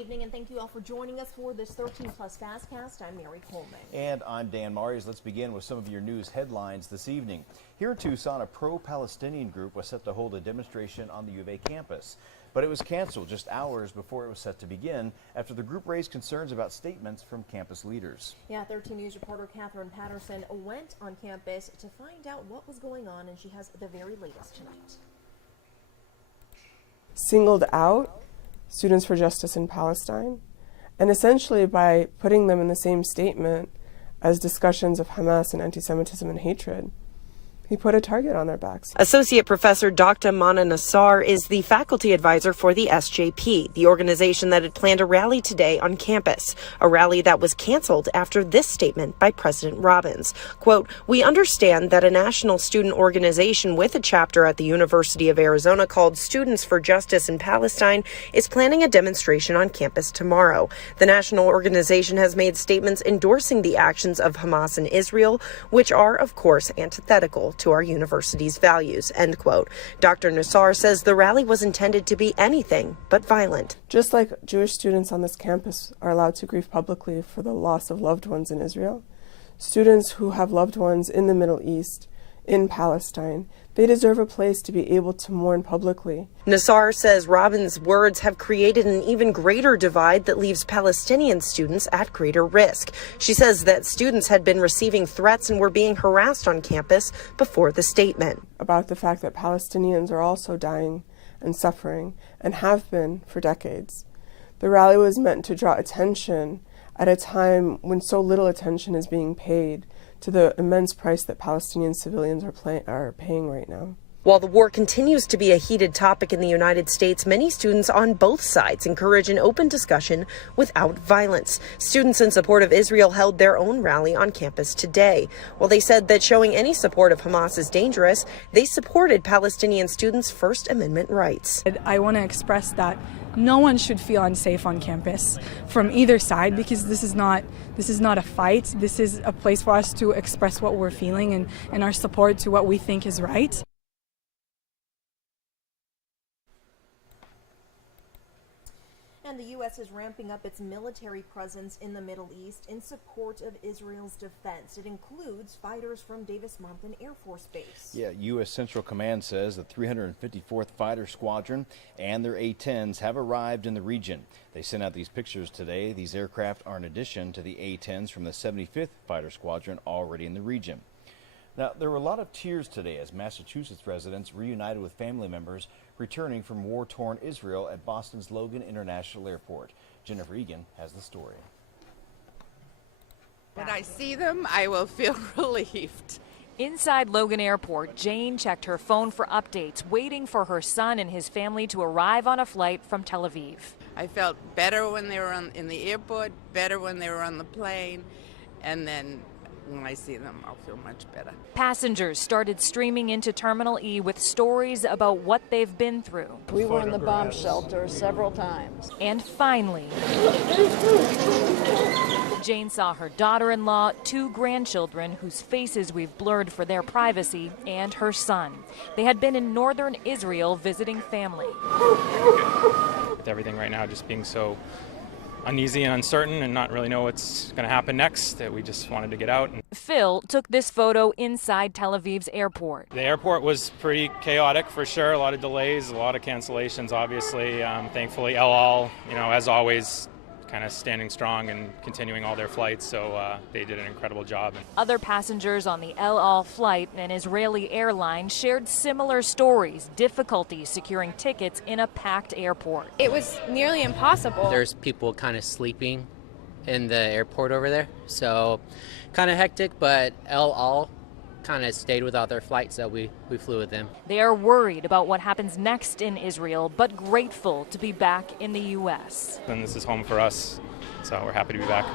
evening, and thank you all for joining us for this 13 Plus FastCast. I'm Mary Coleman. And I'm Dan Marius. Let's begin with some of your news headlines this evening. Here in Tucson, a pro-Palestinian group was set to hold a demonstration on the U of A campus. But it was canceled just hours before it was set to begin after the group raised concerns about statements from campus leaders. Yeah, 13 News reporter Catherine Patterson went on campus to find out what was going on, and she has the very latest tonight. Singled out Students for Justice in Palestine, and essentially by putting them in the same statement as discussions of Hamas and anti-Semitism and hatred, he put a target on their backs. Associate Professor Dr. Mana Nassar is the faculty advisor for the SJP, the organization that had planned a rally today on campus, a rally that was canceled after this statement by President Robbins. Quote, "We understand that a national student organization with a chapter at the University of Arizona called Students for Justice in Palestine is planning a demonstration on campus tomorrow. The national organization has made statements endorsing the actions of Hamas and Israel, which are, of course, antithetical to our university's values," end quote. Dr. Nassar says the rally was intended to be anything but violent. Just like Jewish students on this campus are allowed to grieve publicly for the loss of loved ones in Israel, students who have loved ones in the Middle East, in Palestine, they deserve a place to be able to mourn publicly. Nassar says Robbins' words have created an even greater divide that leaves Palestinian students at greater risk. She says that students had been receiving threats and were being harassed on campus before the statement. About the fact that Palestinians are also dying and suffering, and have been for decades. The rally was meant to draw attention at a time when so little attention is being paid to the immense price that Palestinian civilians are paying right now. While the war continues to be a heated topic in the United States, many students on both sides encourage an open discussion without violence. Students in support of Israel held their own rally on campus today. While they said that showing any support of Hamas is dangerous, they supported Palestinian students' First Amendment rights. I want to express that no one should feel unsafe on campus from either side, because this is not a fight. This is a place for us to express what we're feeling and our support to what we think is right. And the U.S. is ramping up its military presence in the Middle East in support of Israel's defense. It includes fighters from Davis-Monthan Air Force Base. Yeah, U.S. Central Command says the 354th Fighter Squadron and their A-10s have arrived in the region. They sent out these pictures today. These aircraft are in addition to the A-10s from the 75th Fighter Squadron already in the region. Now, there were a lot of tears today as Massachusetts residents reunited with family members returning from war-torn Israel at Boston's Logan International Airport. Jennifer Egan has the story. When I see them, I will feel relieved. Inside Logan Airport, Jane checked her phone for updates, waiting for her son and his family to arrive on a flight from Tel Aviv. I felt better when they were in the airport, better when they were on the plane, and then when I see them, I'll feel much better. Passengers started streaming into Terminal E with stories about what they've been through. We were in the bomb shelter several times. And finally, Jane saw her daughter-in-law, 2 grandchildren whose faces we've blurred for their privacy, and her son. They had been in northern Israel visiting family. With everything right now just being so uneasy and uncertain and not really know what's going to happen next, that we just wanted to get out. Phil took this photo inside Tel Aviv's airport. The airport was pretty chaotic for sure, a lot of delays, a lot of cancellations obviously. Thankfully El Al, as always, kind of standing strong and continuing all their flights, so they did an incredible job. Other passengers on the El Al flight, an Israeli airline, shared similar stories, difficulties securing tickets in a packed airport. It was nearly impossible. There's people kind of sleeping in the airport over there, so kind of hectic, but El Al kind of stayed without their flight, so we flew with them. They are worried about what happens next in Israel, but grateful to be back in the U.S. And this is home for us, so we're happy to be back.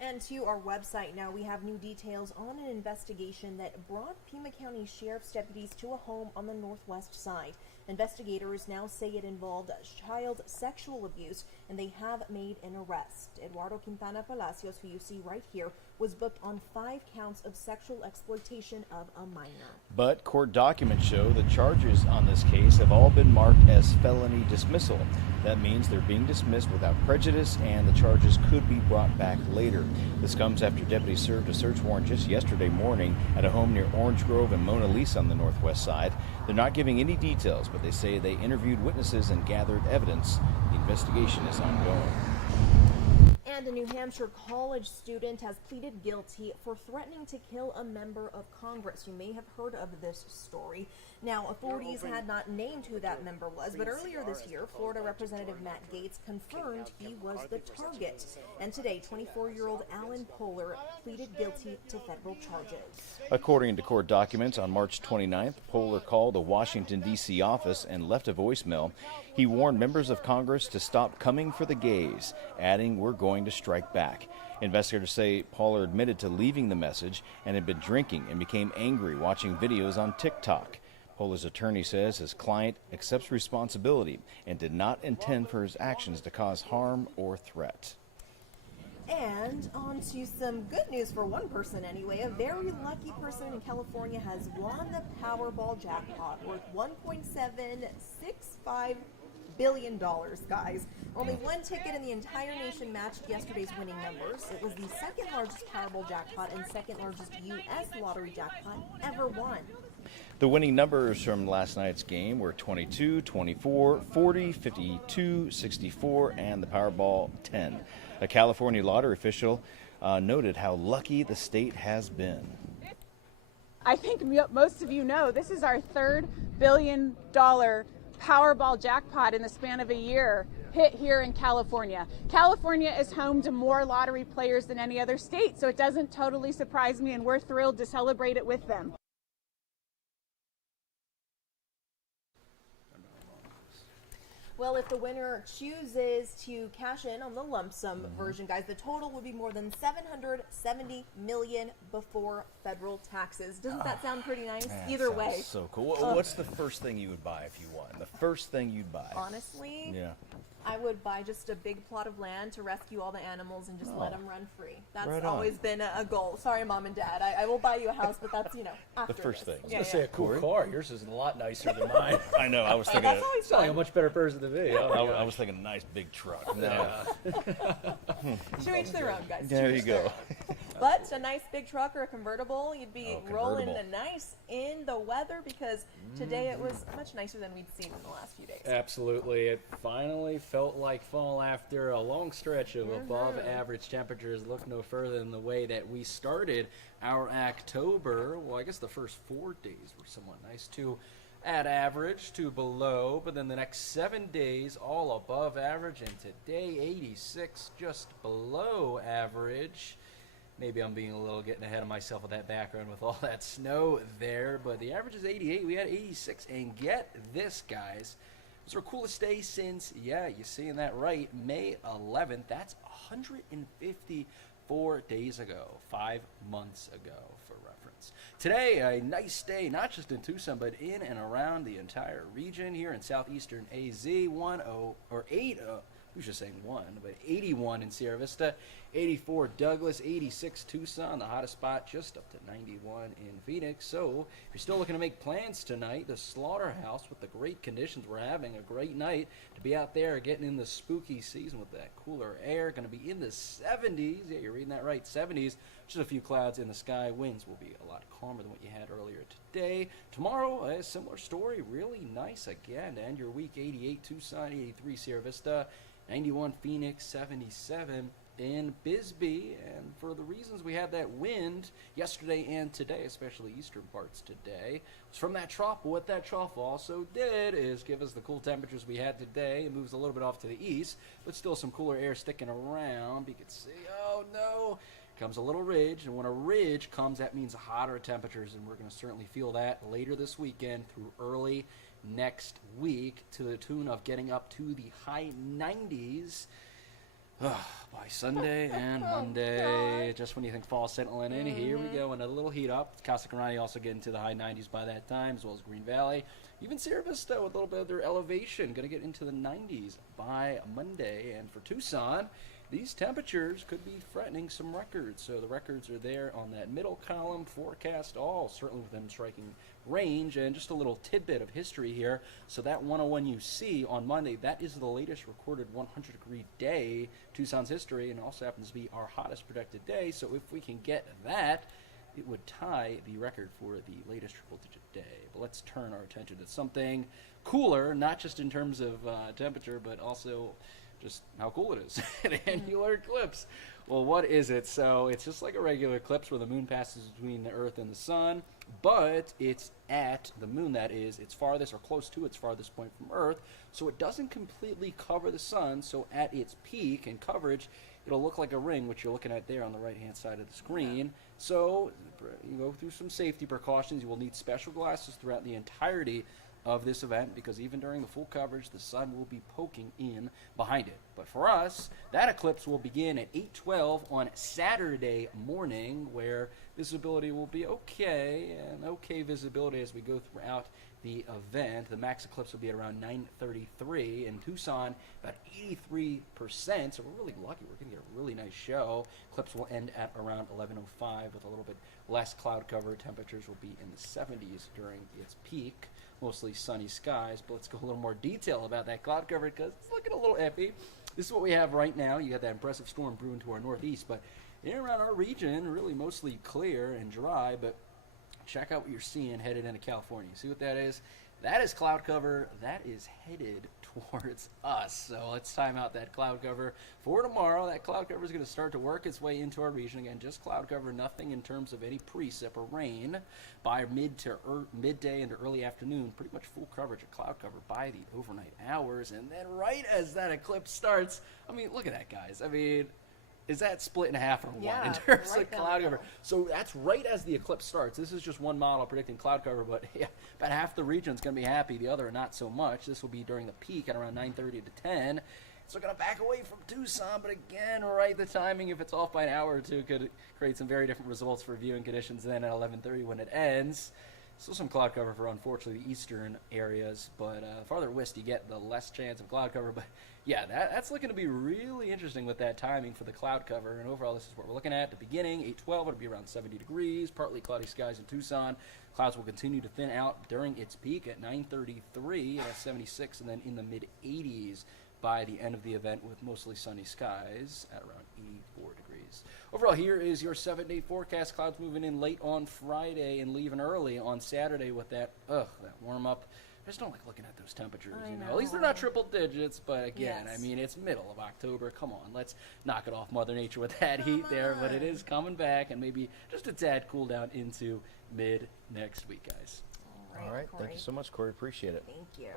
And to our website now, we have new details on an investigation that brought Pima County Sheriff's deputies to a home on the northwest side. Investigators now say it involved child sexual abuse and they have made an arrest. Eduardo Quintana Palacios, who you see right here, was booked on 5 counts of sexual exploitation of a minor. But court documents show the charges on this case have all been marked as felony dismissal. That means they're being dismissed without prejudice, and the charges could be brought back later. This comes after deputies served a search warrant just yesterday morning at a home near Orange Grove and Mona Lisa on the northwest side. They're not giving any details, but they say they interviewed witnesses and gathered evidence. The investigation is ongoing. And a New Hampshire college student has pleaded guilty for threatening to kill a member of Congress. You may have heard of this story. Now, authorities had not named who that member was, but earlier this year, Florida Representative Matt Gaetz confirmed he was the target. And today, 24-year-old Alan Poehler pleaded guilty to federal charges. According to court documents, on March 29th, Poehler called a Washington, D.C. office and left a voicemail. He warned members of Congress to stop coming for the gays, adding, "We're going to strike back." Investigators say Poehler admitted to leaving the message and had been drinking and became angry watching videos on TikTok. Poehler's attorney says his client accepts responsibility and did not intend for his actions to cause harm or threat. And on to some good news for one person anyway. A very lucky person in California has won the Powerball jackpot worth $1.765 billion, guys. Only one ticket in the entire nation matched yesterday's winning numbers. It was the second largest Powerball jackpot and second largest U.S. lottery jackpot ever won. The winning numbers from last night's game were 22, 24, 40, 52, 64, and the Powerball 10. A California lottery official noted how lucky the state has been. I think most of you know this is our $3 billion Powerball jackpot in the span of a year hit here in California. California is home to more lottery players than any other state, so it doesn't totally surprise me, and we're thrilled to celebrate it with them. Well, if the winner chooses to cash in on the lump sum version, guys, the total would be more than $770 million before federal taxes. Doesn't that sound pretty nice? Either way. So cool. What's the first thing you would buy if you won? The first thing you'd buy? Honestly, Yeah. I would buy just a big plot of land to rescue all the animals and just let them run free. That's Right always been a goal. Sorry, Mom and Dad. I will buy you a house, but that's, after The first this. thing. I was going to say a cool car. Yours is a lot nicer than mine. I know. I was thinking. That's always It's like a fun. much better person to be. I was thinking a nice big truck. No. To each their own, guys. There you go. But a nice big truck or a convertible, you'd be rolling convertible. nice in the weather because today it was much nicer than we'd seen in the last few days. Absolutely. It finally felt like fall after a long stretch of above average temperatures. Look no further than the way that we started our October. Well, I guess the first 4 days were somewhat nice too. At average to below, but then the next 7 days all above average, and today 86 just below average. Maybe I'm being a little getting ahead of myself with that background with all that snow there, but the average is 88. We had 86, and get this, guys. It was our coolest day since, yeah, you're seeing that right, May 11th. That's 154 days ago, 5 months ago, for reference. Today, a nice day, not just in Tucson, but in and around the entire region here in southeastern AZ. 81 in Sierra Vista, 84 Douglas, 86 Tucson, the hottest spot, just up to 91 in Phoenix. So if you're still looking to make plans tonight, the Slaughterhouse, with the great conditions we're having, a great night to be out there getting in the spooky season with that cooler air. Going to be in the 70s. Yeah, you're reading that right, 70s. Just a few clouds in the sky. Winds will be a lot calmer than what you had earlier today. Tomorrow, a similar story. Really nice again to end your week. 88 Tucson, 83 Sierra Vista, 91 Phoenix, 77 in Bisbee. And for the reasons we had that wind yesterday and today, especially eastern parts today, it was from that trough. But what that trough also did is give us the cool temperatures we had today. It moves a little bit off to the east, but still some cooler air sticking around. You can see, oh no, comes a little ridge, and when a ridge comes, that means hotter temperatures, and we're going to certainly feel that later this weekend through early next week, to the tune of getting up to the high 90s. By Sunday and Monday, just when you think fall's settling in, here we go, another little heat up. Casa Grande also getting to the high 90s by that time, as well as Green Valley. Even Sierra Vista with a little bit of their elevation, going to get into the 90s by Monday. And for Tucson, these temperatures could be threatening some records. So the records are there on that middle column, forecast all, certainly within striking range. And just a little tidbit of history here. So that 101 you see on Monday, that is the latest recorded 100-degree day, Tucson's history, and it also happens to be our hottest projected day. So if we can get that, it would tie the record for the latest triple-digit day. But let's turn our attention to something cooler, not just in terms of temperature, but also just how cool it is. An annular eclipse. Well, what is it? So it's just like a regular eclipse where the moon passes between the Earth and the sun, but it's at the moon, that is, its farthest or close to its farthest point from Earth, so it doesn't completely cover the sun. So at its peak and coverage, it'll look like a ring, which you're looking at there on the right-hand side of the screen. So you go through some safety precautions. You will need special glasses throughout the entirety of this event, because even during the full coverage, the sun will be poking in behind it. But for us, that eclipse will begin at 8:12 on Saturday morning, where visibility will be okay, and okay visibility as we go throughout the event. The max eclipse will be at around 9:33 in Tucson, about 83%, so we're really lucky. We're going to get a really nice show. Eclipse will end at around 11:05 with a little bit less cloud cover. Temperatures will be in the 70s during its peak. Mostly sunny skies, but let's go a little more detail about that cloud cover, because it's looking a little iffy. This is what we have right now. You got that impressive storm brewing to our northeast, but in and around our region, really mostly clear and dry. But check out what you're seeing headed into California. See what that is? That is cloud cover. That is headed towards us. So let's time out that cloud cover for tomorrow. That cloud cover is going to start to work its way into our region. Again, just cloud cover, nothing in terms of any precip or rain. By midday into early afternoon, pretty much full coverage of cloud cover by the overnight hours. And then right as that eclipse starts, I mean, look at that, guys. I mean, is that split in half or what in terms of cloud cover? So that's right as the eclipse starts. This is just one model predicting cloud cover, but yeah, about half the region's going to be happy, the other not so much. This will be during the peak at around 9:30 to 10. So going to back away from Tucson, but again, right, the timing, if it's off by an hour or two, could create some very different results for viewing conditions then at 11:30 when it ends. Still some cloud cover for, unfortunately, the eastern areas, but farther west you get, the less chance of cloud cover. But yeah, that's looking to be really interesting with that timing for the cloud cover. And overall, this is what we're looking at. The beginning, 8:12, it'll be around 70 degrees, partly cloudy skies in Tucson. Clouds will continue to thin out during its peak at 9:33 at 76, and then in the mid-80s by the end of the event, with mostly sunny skies at around 84 degrees. Overall, here is your 7-day forecast. Clouds moving in late on Friday and leaving early on Saturday with that warm-up. I just don't like looking at those temperatures. You know, at least they're not triple digits, but again, I mean, it's middle of October. Come on, let's knock it off Mother Nature with that heat there. But it is coming back, and maybe just a tad cool down into mid next week, guys. All right. Thank you so much, Corey. Appreciate it. Thank you.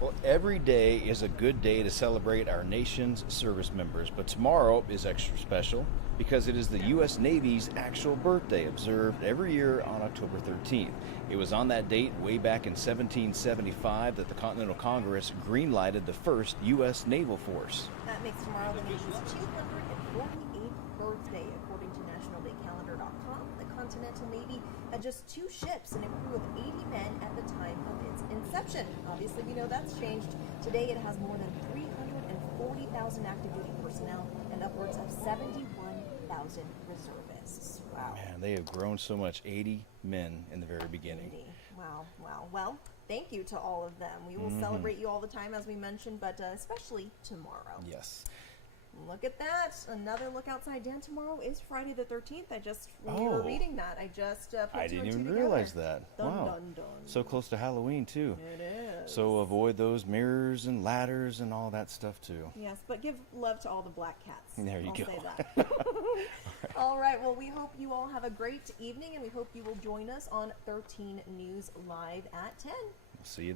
Well, every day is a good day to celebrate our nation's service members, but tomorrow is extra special because it is the U.S. Navy's actual birthday, observed every year on October 13th. It was on that date, way back in 1775, that the Continental Congress green-lighted the first U.S. naval force. That makes tomorrow the nation's 248th birthday, according to nationaldaycalendar.com. The Continental Navy had just 2 ships and a crew of 80 men at the time of its inception. Obviously, we know that's changed. Today, it has more than 340,000 active duty personnel and upwards of 71,000 reservists. Wow. Man, they have grown so much. 80 men in the very beginning. 80. Wow. Well, thank you to all of them. We will celebrate you all the time, as we mentioned, but especially tomorrow. Yes. Look at that. Another look outside. Dan, tomorrow is Friday the 13th. When you were reading that, I just put I two didn't and two even together. realize that. Dun, Wow. dun, dun. So close to Halloween, too. It is. So avoid those mirrors and ladders and all that stuff, too. Yes, but give love to all the black cats. There you I'll go. say that. All right. Well, we hope you all have a great evening, and we hope you will join us on 13 News Live at 10. See you then.